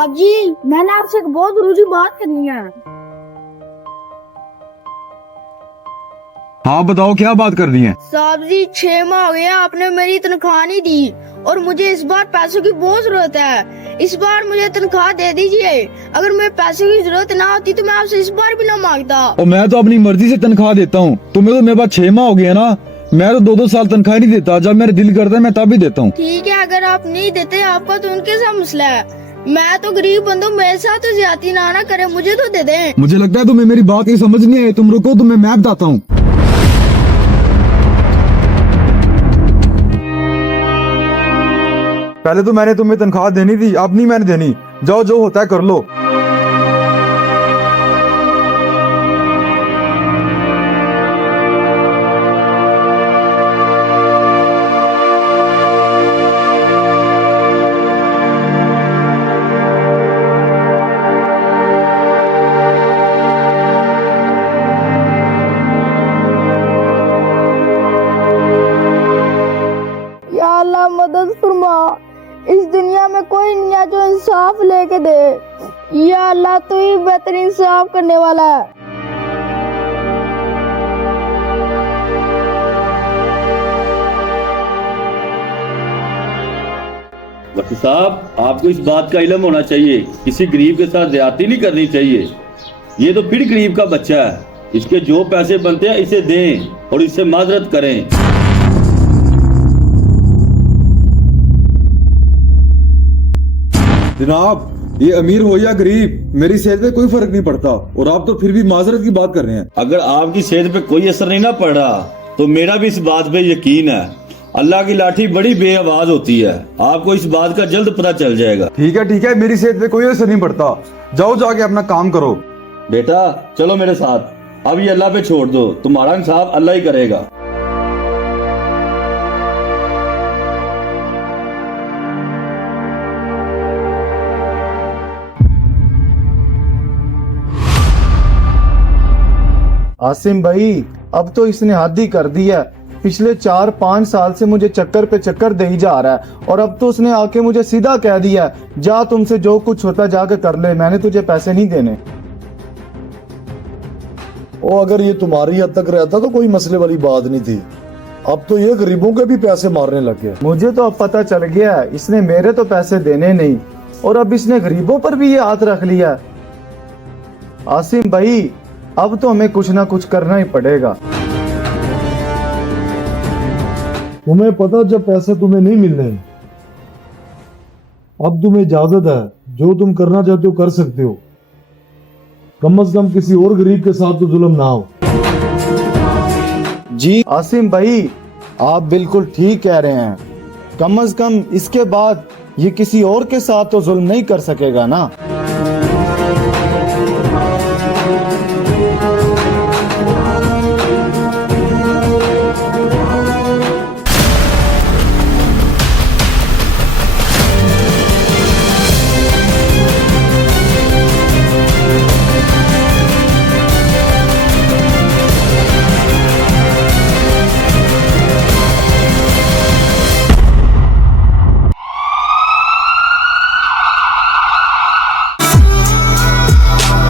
साहब जी, मैंने आपसे एक बहुत जरूरी बात करनी है। हाँ बताओ, क्या बात करनी है? साहब जी, 6 माह हो गए आपने मेरी तनख्वाह नहीं दी और मुझे इस बार पैसों की बहुत जरूरत है। इस बार मुझे तनख्वाह दे दीजिए। अगर मैं पैसों की जरूरत ना होती तो मैं आपसे इस बार भी ना मांगता। और मैं तो अपनी मर्जी से तनख्वाह देता हूँ। तुम्हें तो मेरे पास 6 माह हो गया ना। मैं तो 2-2 साल तनख्वाह नहीं देता। जब मेरा दिल करता है मैं तब ही देता हूँ। ठीक है, अगर आप नहीं देते आपका तो उनके साथ मसला है। मैं तो गरीब बंदू, मेरे साथ तो ज्यादती ना करे, मुझे तो दे दें। मुझे लगता है तुम्हें मेरी बात की समझ नहीं आई। तुम रुको, तुम्हें मैं बताता हूँ। पहले तो मैंने तुम्हें तनख्वाह देनी थी, अब नहीं मैंने देनी। जाओ, जो होता है कर लो। या अल्लाह मदद फरमा। इस दुनिया में कोई नहीं है जो इंसाफ लेके दे। या अल्लाह, तू ही बेहतर इंसाफ करने वाला है। वकील साहब, आपको इस बात का इल्म होना चाहिए, किसी गरीब के साथ ज्यादती नहीं करनी चाहिए। ये तो फिर गरीब का बच्चा है। इसके जो पैसे बनते हैं इसे दें और इससे माजरत करें। जनाब, ये अमीर हो या गरीब, मेरी सेहत पे कोई फर्क नहीं पड़ता। और आप तो फिर भी माजरत की बात कर रहे हैं। अगर आपकी सेहत पे कोई असर नहीं ना पड़ रहा तो मेरा भी इस बात पे यकीन है। अल्लाह की लाठी बड़ी बेआवाज होती है। आपको इस बात का जल्द पता चल जाएगा। ठीक है, मेरी सेहत पे कोई असर नहीं पड़ता। जाओ, जाके अपना काम करो। बेटा चलो मेरे साथ। अब ये अल्लाह पे छोड़ दो, तुम्हारा इंसाफ अल्लाह ही करेगा। आसिम भाई, अब तो इसने हद ही कर दी है। पिछले 4-5 साल से मुझे चक्कर पे चक्कर दे ही जा रहा है और अब तो उसने आके मुझे सीधा कह दिया है, जा तुमसे जो कुछ होता जाके कर ले, मैंने तुझे पैसे नहीं देने। ओ, अगर ये तुम्हारी हद तक रहता तो कोई मसले वाली बात नहीं थी। अब तो ये गरीबों के भी पैसे मारने लग गए। मुझे तो अब पता चल गया है, इसने मेरे तो पैसे देने नहीं और अब इसने गरीबों पर भी ये हाथ रख लिया। आसिम भाई, अब तो हमें कुछ ना कुछ करना ही पड़ेगा। तुम्हें पता, जब पैसे तुम्हें नहीं मिलने, अब तुम्हें इजाजत है, जो तुम करना चाहते हो कर सकते हो। कम से कम किसी और गरीब के साथ तो जुल्म ना हो। जी आसिम भाई, आप बिल्कुल ठीक कह रहे हैं। कम से कम इसके बाद ये किसी और के साथ तो जुल्म नहीं कर सकेगा ना।